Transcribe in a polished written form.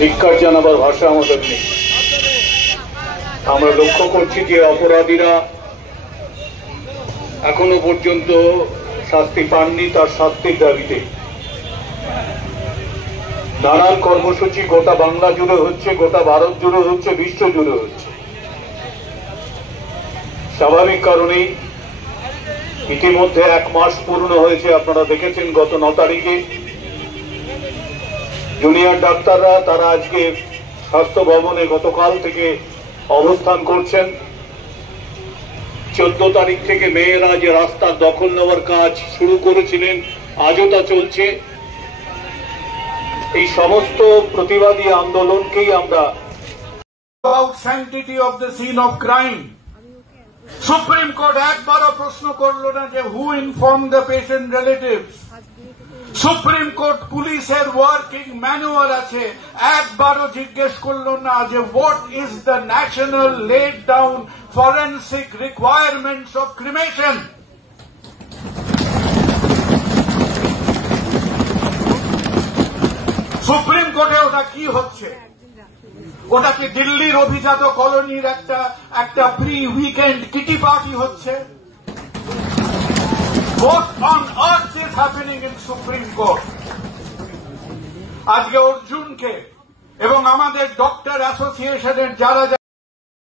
ধিক্কার জানাবার ভাষা আমাদের নেই। আমরা লক্ষ্য করছি যে অপরাধীরা এখনো পর্যন্ত শাস্তি পাননি, তার শাস্তির দাবিতে নানান কর্মসূচি গোটা বাংলা জুড়ে হচ্ছে, গোটা ভারত জুড়ে হচ্ছে, বিশ্ব জুড়ে হচ্ছে। স্বাভাবিক কারণেই ইতিমধ্যে 1 মাস পূর্ণ হয়েছে। আপনারা দেখেছেন গত 9 তারিখে জুনিয়র ডাক্তাররা তারা আজকে স্বাস্থ্য ভবনে গতকাল থেকে অবস্থান করছেন। 14 তারিখ থেকে মেয়েরা যে রাস্তার দখল নেওয়ার কাজ শুরু করেছিলেন, আজও তা চলছে। এই সমস্ত প্রতিবাদী আন্দোলনকেই আমরা about sanctity of the scene of crime. Supreme court একবারও প্রশ্ন করল না যে who inform the patient relatives. Supreme court পুলিশের ওয়ার্কিং ম্যানুয়াল আছে, একবারও জিজ্ঞেস করলো না যে what is the national laid down forensic requirements of cremation. Supreme কোর্টে ওটা কি হচ্ছে? ওটা কি দিল্লির অভিজাত কলোনির একটা প্রি উইকেন্ড কিটি পার্টি হচ্ছে? What on earth is happening in Supreme Court? আজকে অর্জুনকে এবং আমাদের ডক্টর অ্যাসোসিয়েশনের যারা